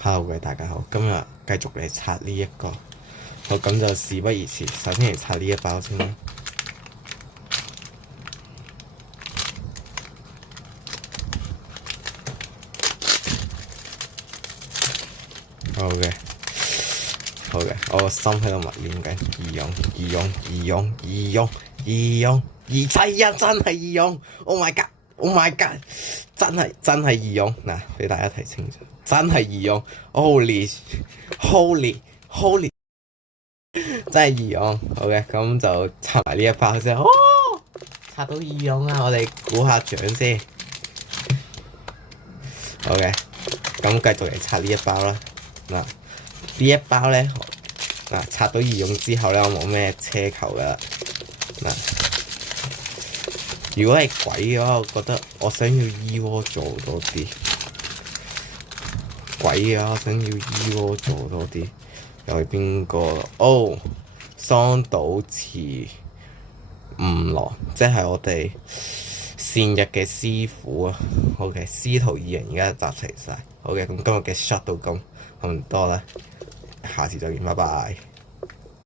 Hello 嘅大家好，今日繼續嚟拆呢一個，好咁就事不宜遲，首先嚟拆呢一包先啦。好嘅，好嘅，我個心喺度默念緊義勇係啊，真係義勇 ！Oh my god！Oh my god！真係義勇嗱，俾大家睇清楚，真係義勇 ！Holy！真係義勇。好嘅，咁就拆埋呢一包先。哦，拆到義勇啦！我哋估下獎先。好嘅，咁繼續嚟拆呢一包啦。嗱，呢一包咧，嗱拆到義勇之後咧，我冇咩奢求噶啦。嗱，如果係鬼嘅話，我覺得我想要伊窩做多啲。鬼嘅話，我想要伊窩做多啲。又係邊個？哦，桑島慈吾郎，即係我哋善逸嘅師傅啊。好嘅，師徒二人而家集齊晒。好嘅，咁今日嘅 shot 到咁多啦，下次再見，拜拜。